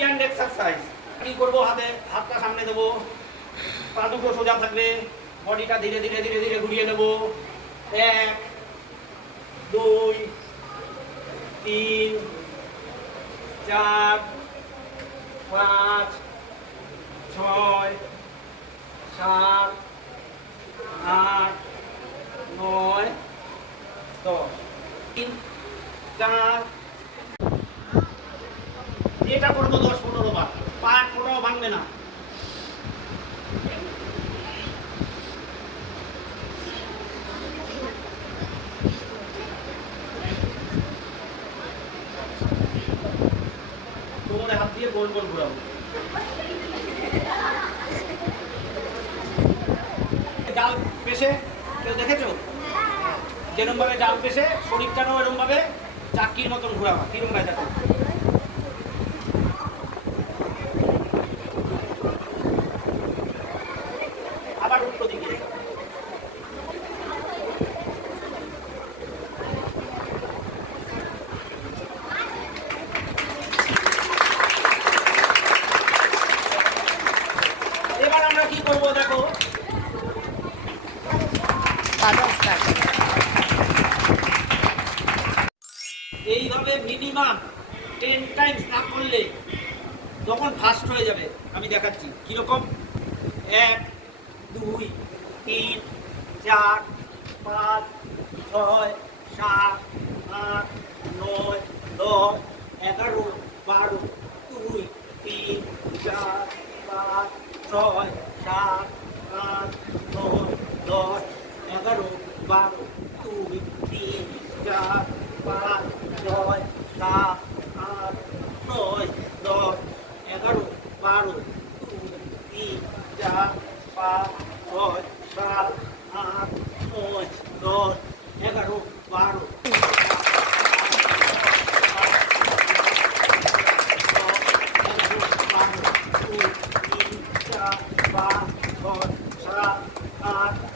Brilliant exercise. কি করব, হাতটা সামনে দেবো, পা দুটো সোজা থাকবে, বডিটা ধীরে ধীরে ধীরে ধীরে ঘুরিয়ে নেব। 1 2 3 4 5 6 7 8 9 10 3 4 এটা করবো 10-15 বার। পা ফোটাও ভাঙবে না। কোমরে হাত দিয়ে গোল গোল ঘোরাবো। ডাল পেশে কেউ দেখেছো? যেরকম ভাবে ডাল পেশে শরীরটাও এরকম ভাবে চাকির মতন ঘোরাবা। কিরকম ভাবে দেখো? আবার উল্টো দিকে। এবার আমরা কি করবো দেখো, এইভাবে মিনিমাম 10 টাইমস না করলে তখন ফাস্ট হয়ে যাবে। আমি দেখাচ্ছি কিরকম। 1 2 3 4 5 6 7 8 9 10 11 12 2 3 4 5 6 7 8 9 10 11 12 2 3 4 5 6 7 8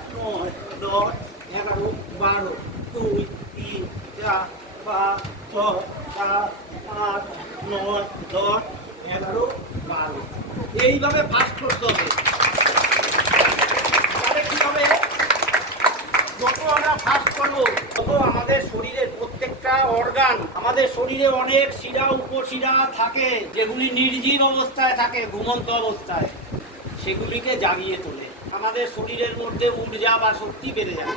9 10 11 12 2 3 4 5 6 7 8 9 10 11 12 এইভাবে ফাস্ট করতে হবে। তাহলে কি হবে, যত আমরা ফাস্ট করবো তত আমাদের শরীরের প্রত্যেকটা অর্গান, আমাদের শরীরে অনেক শিরা উপশিরা থাকে যেগুলি নির্জীব অবস্থায় থাকে, ঘুমন্ত অবস্থায়, সেগুলিকে জাগিয়ে তোলে। আমাদের শরীরের মধ্যে ঊর্জা বা শক্তি বেড়ে যায়।